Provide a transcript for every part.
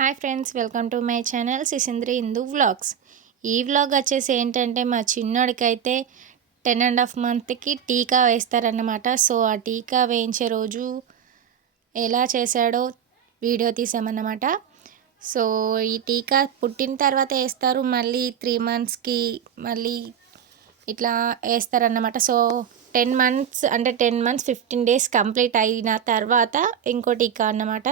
Hi friends, welcome to my channel సిసింద్రి Hindu vlogs. ఈ vlog వచ్చేసి ఏంటంటే మా చిన్నోడికైతే 10.5 మంత్కి టీకా వేస్తారన్నమాట. సో ఆ టీకా వేయించే రోజు ఎలా చేశాడో వీడియో తీసామన్నమాట. సో ఈ టీకా పుట్టిన తర్వాత వేస్తారు, మళ్ళీ 3 మంత్స్కి మళ్ళీ ఇట్లా వేస్తారన్నమాట. సో 10 మంత్స్ అంటే 10 మంత్స్ 15 డేస్ కంప్లీట్ అయిన తర్వాత ఇంకో టీకా అన్నమాట.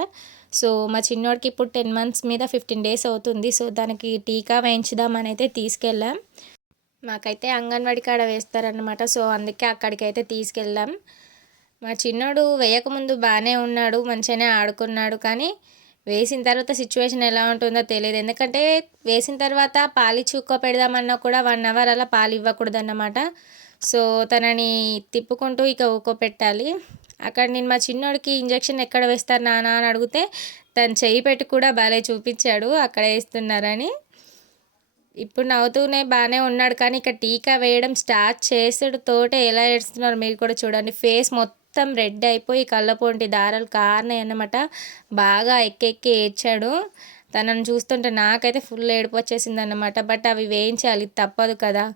సో మా చిన్నోడికి ఇప్పుడు 10 మంత్స్ మీద 15 డేస్ అవుతుంది. సో దానికి టీకా వేయించుదామని అయితే తీసుకెళ్ళాం. మాకైతే అంగన్వాడీ కాడ వేస్తారన్నమాట. సో అందుకే అక్కడికైతే తీసుకెళ్ళాం. మా చిన్నోడు వేయకముందు బాగానే ఉన్నాడు, మంచిగానే ఆడుకున్నాడు. కానీ వేసిన తర్వాత సిచ్యువేషన్ ఎలా ఉంటుందో తెలియదు. ఎందుకంటే వేసిన తర్వాత పాలిచ్చి పెడదామన్నా కూడా 1 అవర్ అలా పాలు ఇవ్వకూడదన్నమాట. సో తనని తిప్పుకుంటూ ఇక పెట్టాలి. అక్కడ నేను మా చిన్నోడికి ఇంజెక్షన్ ఎక్కడ వేస్తారు నాన్న అని అడిగితే తను చెయ్యి పెట్టి కూడా బాగా చూపించాడు అక్కడ వేస్తున్నారని. ఇప్పుడు నవ్వుతూనే బాగానే ఉన్నాడు. కానీ ఇక టీకా వేయడం స్టార్ట్ చేసాడు తోటే ఎలా ఏడుస్తున్నారు మీరు కూడా చూడండి. ఫేస్ మొత్తం రెడ్ అయిపోయి కళ్ళపోంటి దారాలు కారినాయి అన్నమాట. బాగా ఎక్కి ఏడ్చాడు. తనను చూస్తుంటే నాకైతే ఫుల్ ఏడుపు వచ్చేసింది అన్నమాట. బట్ అవి వేయించాలి, తప్పదు కదా.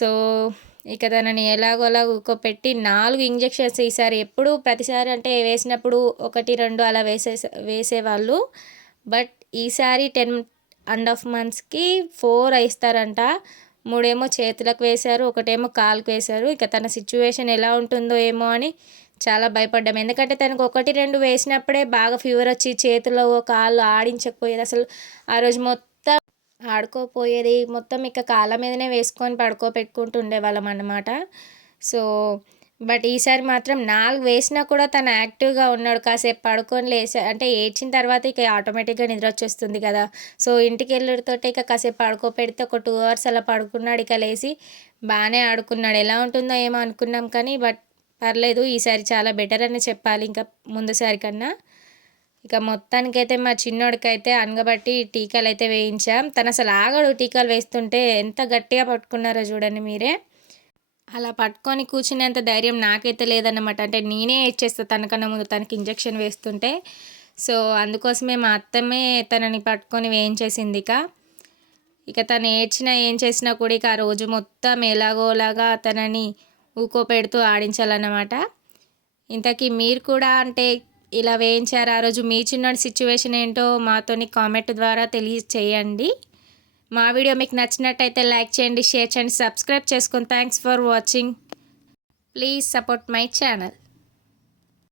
సో ఇక తనని ఎలాగోలా పెట్టి 4 ఇంజెక్షన్స్ ఈసారి. ఎప్పుడు ప్రతిసారి అంటే వేసినప్పుడు 1, 2 అలా వేసేవాళ్ళు. బట్ ఈసారి 10.5 మంత్స్కి 4 వేస్తారంట. 3 ఏమో చేతులకు వేశారు, 1 ఏమో కాలుకు వేశారు. ఇక తన సిచ్యువేషన్ ఎలా ఉంటుందో ఏమో అని చాలా భయపడ్డాం. ఎందుకంటే తనకు 1, 2 వేసినప్పుడే బాగా ఫీవర్ వచ్చి చేతిలో కాళ్ళు ఆడించకపోయేది. అసలు ఆ రోజు మొత్తం ఆడుకోపోయేది. మొత్తం ఇక కాళ్ళ మీదనే వేసుకొని పడుకోబెట్టుకుంటూ ఉండేవాళ్ళం అన్నమాట. సో బట్ ఈసారి మాత్రం 4 వేసినా కూడా తను యాక్టివ్గా ఉన్నాడు. కాసేపు పడుకొని అంటే ఏడ్చిన తర్వాత ఇక ఆటోమేటిక్గా నిద్ర వచ్చేస్తుంది కదా. సో ఇంటికి వెళ్ళడంతో ఇక కాసేపు పడుకోపెడితే ఒక 2 అవర్స్ అలా పడుకున్నాడు. ఇక లేచి బాగానే ఆడుకున్నాడు. ఎలా ఉంటుందో ఏమో అనుకున్నాం, కానీ బట్ పర్లేదు, ఈసారి చాలా బెటర్ అని చెప్పాలి ఇంకా ముందుసారి కన్నా. ఇక మొత్తానికైతే మా చిన్నోడికైతే అనగబట్టి టీకాలు అయితే వేయించాం. తను అసలు ఆగడు. టీకాలు వేస్తుంటే ఎంత గట్టిగా పట్టుకున్నారో చూడండి మీరే. అలా పట్టుకొని కూర్చునేంత ధైర్యం నాకైతే లేదన్నమాట. అంటే నేనే ఇచ్చేస్తా తనకన్నా ముందు తనకి ఇంజెక్షన్ వేస్తుంటే. సో అందుకోసమే మా అత్తమ్మే తనని పట్టుకొని వేయించేసింది. ఇక తను ఏడ్చినా ఏం చేసినా కూడా ఇక ఆ రోజు మొత్తం ఎలాగోలాగా తనని పెడుతూ ఆడించాలన్నమాట. ఇంతకీ మీరు కూడా అంటే ఇలా వేయించారు ఆ రోజు? మీ చిన్న సిచ్యువేషన్ ఏంటో మాతోని కామెంట్ ద్వారా తెలియచేయండి. మా వీడియో మీకు నచ్చినట్టయితే లైక్ చేయండి, షేర్ చేయండి, సబ్స్క్రైబ్ చేసుకోండి. Thanks for watching. Please support my channel.